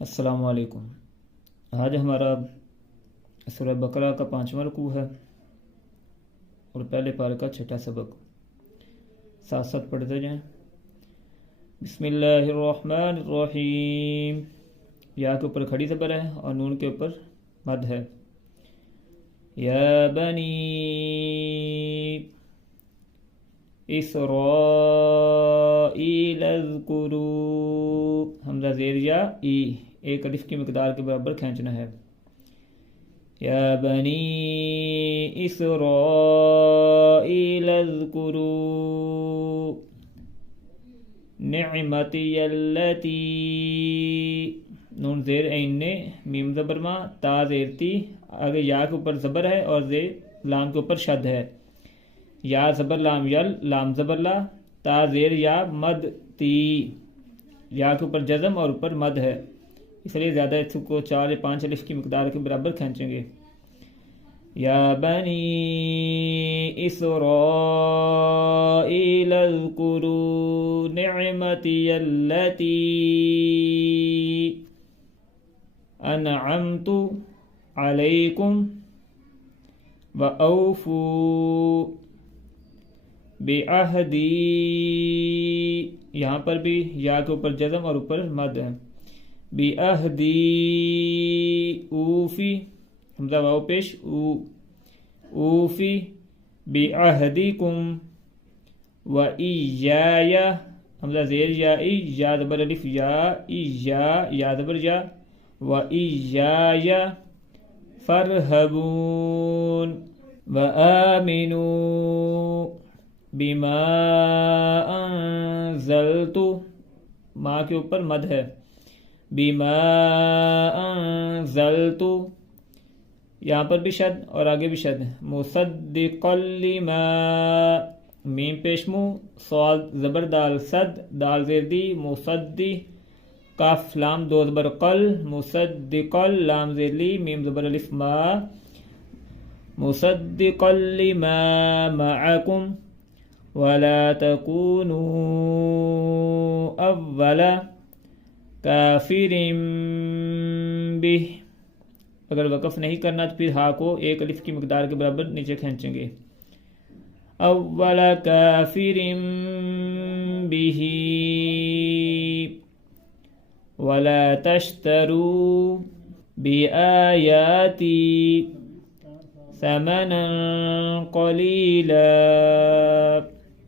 السلام علیکم۔ آج ہمارا سورہ بقرہ کا 5واں رکوع ہے اور پہلے پارے کا 6واں سبق۔ ساتھ ساتھ پڑھتے جائیں۔ بسم اللہ الرحمن الرحیم۔ یا کے اوپر کھڑی زبر ہے اور نون کے اوپر مد ہے۔ یا بنی اسرائیل اذکروا، حمزہ زیر یا ای ایک الف کی مقدار کے برابر کھینچنا ہے۔ یا بنی اسرائیل اذکروا نعمتی التی، نون زیر عین نے میم زبر ما تا زیر تی، آگے یا کے اوپر زبر ہے اور زیر لام کے اوپر شد ہے۔ یا زبر لام یل، لام زبر لا، تا زیر یا مد تی، یا کے اوپر جزم اور اوپر مد ہے، اس لیے زیادہ اس کو 4 یا 5 الف کی مقدار کے برابر کھینچیں گے۔ یا بنی اسرائیل اذکروا نعمتی التی انعمت علیکم وأوفوا بعہدی، یہاں پر بھی یا کے اوپر جزم اور اوپر مد ہے۔ بعہدی اوفی، حمزہ واو پیش او، اوفی بعہدکم وإیایا، حمزہ زیر یا ای، یا زبر الف یا ای، یا زبر یا، وإیایا فارہبون وآمنوا بما انزلت، ما کے اوپر مد ہے۔ بما انزلت، یہاں پر بھی شد اور آگے بھی شد۔ مصدقا لما، میم پیش مو، صاد زبر دال صد، دال زیر دی، مصدی، کاف لام دو زبر قل، مصدقا لام زیر لی، میم زبر الف ما، مصدقا لما معکم ولا تکونوا اول کافر بہ، اگر وقف نہیں کرنا تو پھر ہا کو ایک الف کی مقدار کے برابر نیچے کھینچیں گے۔ اول کافر بہ ولا تشتروا بآیاتی ثمنا قلیلا،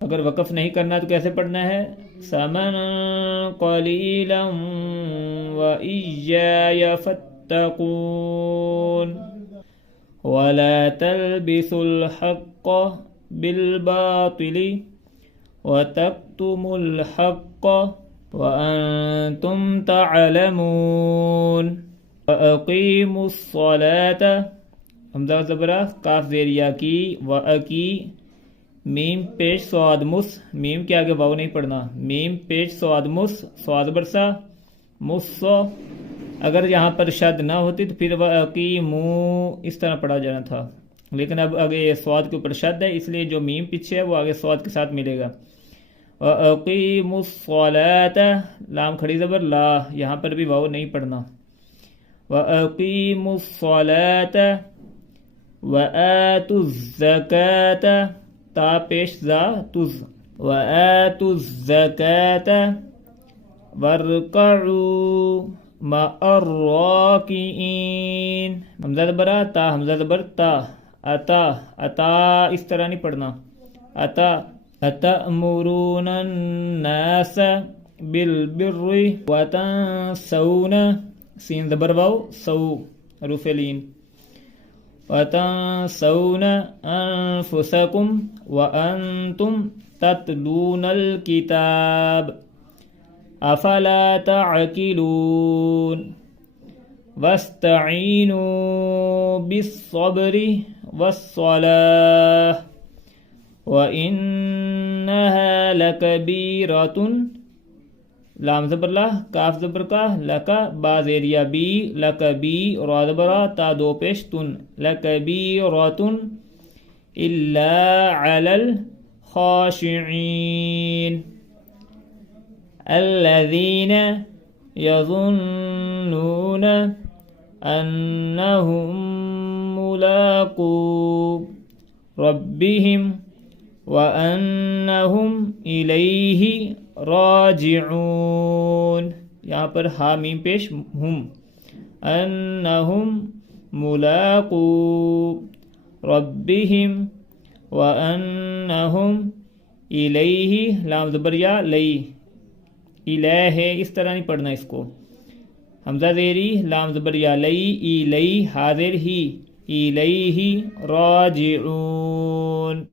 اگر وقف نہیں کرنا تو کیسے پڑھنا ہے؟ ثمنا قلیلا وإیای فاتقون ولا تلبسوا الحق بالباطل وتكتموا الحق وأنتم تعلمون وأقیموا الصلاة، حمزہ زبرہ کاف زیر یا کی، وأکی میم پیش سواد مس، میم کے آگے واو نہیں پڑھنا، میم پیش سواد مس، سواد برسا مس، اگر یہاں پر شد نہ ہوتی تو پھر وأقیموا اس طرح پڑھا جانا تھا، لیکن اب آگے سواد کے اوپر شد ہے، اس لیے جو میم پیچھے ہے وہ آگے سواد کے ساتھ ملے گا۔ وأقیموا الصلاة، لام کھڑی زبر لا، یہاں پر بھی واو نہیں پڑھنا۔ وأقیموا الصلاة وآتوا الزکاة، تا پیش زا تز، وآتوا الزکاة وارکعوا مع الراکعین، حمزہ زبر تا، حمزہ زبر تا، اتا، اتا اس طرح نہیں پڑھنا، اتا، اتأمرون الناس بالبر وتنسون، سین زبر واو سو، حروف لین، وتنسون انفسکم وانتم تتلون الکتاب افلا تعقلون واستعینوا بالصبر والصلاة وإنها لکبیرۃ، لام زبر لا، کاف زبر کا، لکا با زیر یا بی، لکبی را زبر تا دو پیش تن، لکبیرۃ الا علی الخاشعین الذین يظنون أنهم ملاقو ربهم وأنهم إليه راجعون. یہاں پر ہا میم پیش ہم. أنهم ملاقو ربهم وأنهم إليه لام زبر یا لئی الہ ہے، اس طرح نہیں پڑھنا اس کو. حمزہ زیری لام زبر یا لئی الی حاضر ہی الیہ راجعون.